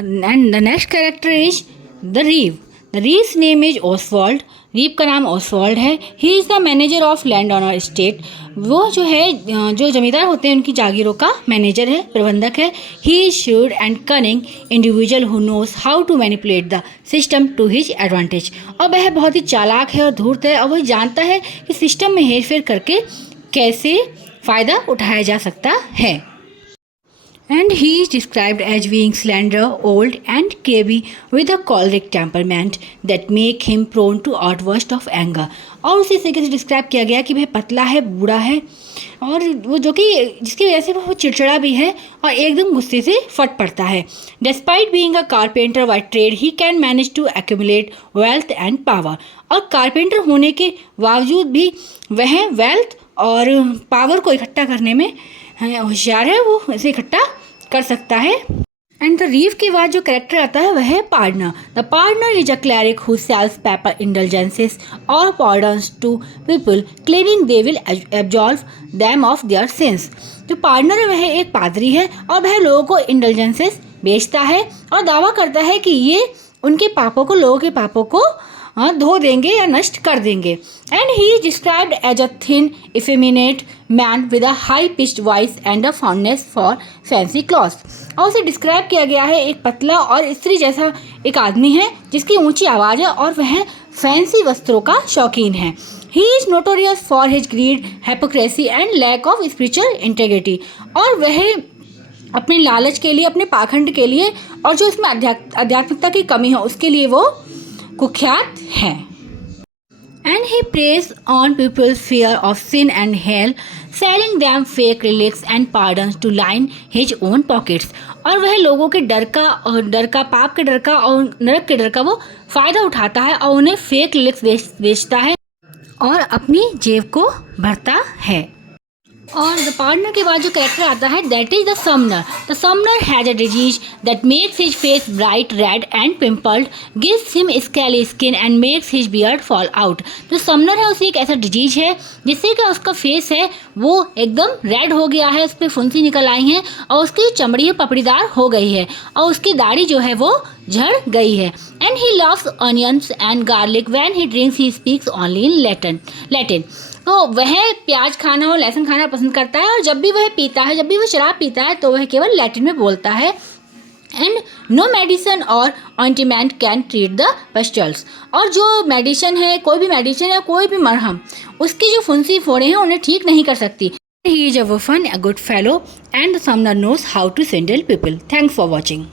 And the next character is the Reeve. The Reeve's name is Oswald. रीव का नाम Oswald है. He is the manager of land on state. वो जो है जो जमींदार होते हैं उनकी जागीरों का मैनेजर है, प्रबंधक है. He is shrewd and cunning individual who knows how to manipulate the system to his advantage. और वह बहुत ही चालाक है और धूर्त है और वह जानता है कि सिस्टम में हेरफेर करके कैसे फ़ायदा उठाया जा सकता है. And he is described as being slender, old and crabby with a choleric temperament that make him prone to outbursts of anger. और उसी तरीके से डिस्क्राइब किया गया कि वह पतला है, बूढ़ा है और वो जो कि जिसकी वजह से वो चिड़चिड़ा भी है और एकदम गुस्से से फट पड़ता है. Despite being a carpenter by trade, he can manage to accumulate wealth and power. और कारपेंटर होने के बावजूद भी वह वेल्थ और पावर को इकट्ठा करने में होशियार है, वो इसे इकट्ठा कर सकता है. एंड द रीव के बाद जो कैरेक्टर आता है वह है pardoner. The pardoner is a cleric who sells paper indulgences और pardons to people claiming they will absolve them of their sins. जो पार्टनर है वह एक पादरी है और वह लोगों को इंडल्जेंसेस बेचता है और दावा करता है कि ये उनके पापों को, लोगों के पापों को धो देंगे या नष्ट कर देंगे. And he is described as a thin effeminate man with a high pitched voice and a fondness for fancy clothes. और उसे डिस्क्राइब किया गया है एक पतला और स्त्री जैसा एक आदमी है जिसकी ऊंची आवाज़ है और वह फैंसी वस्त्रों का शौकीन है. He is notorious for his greed, hypocrisy and lack of spiritual integrity. और वह अपने लालच के लिए, अपने पाखंड के लिए और जो इसमें आध्यात्मिकता की कमी है उसके लिए वो कुख्यात है. And he preys on people's fear of sin and hell, selling them fake relics and pardons to line his own pockets. और वह लोगों के डर का, पाप के डर का और नरक के डर का वो फ़ायदा उठाता है और उन्हें फेक रिलिक्स बेचता है और अपनी जेब को भरता है. और द पार्टनर के बाद जो कैरेक्टर आता है that is the summoner. The summoner has a disease that makes his face bright red and pimpled, gives him scaly skin and makes his beard fall out. जो समनर है उसे एक ऐसा डिजीज है जिससे कि उसका फेस है वो एकदम रेड हो गया है, उस पर फुंसी निकल आई हैं और उसकी चमड़ी है पपड़ीदार हो गई है और उसकी दाढ़ी जो है वो झड़ गई है. And he loves onions and garlic when he drinks he speaks only in Latin. तो वह प्याज खाना और लहसुन खाना पसंद करता है और जब भी वह पीता है, जब भी वह शराब पीता है तो वह केवल लैटिन में बोलता है. एंड नो मेडिसिन और ऑइंटमेंट कैन ट्रीट द पस्टल्स. और जो मेडिसिन है, कोई भी मेडिसिन या कोई भी मरहम उसकी जो फुंसी फोड़े हैं उन्हें ठीक नहीं कर सकती. He is a buffoon, a good fellow and the summoner knows how to swindle people. Thanks for watching.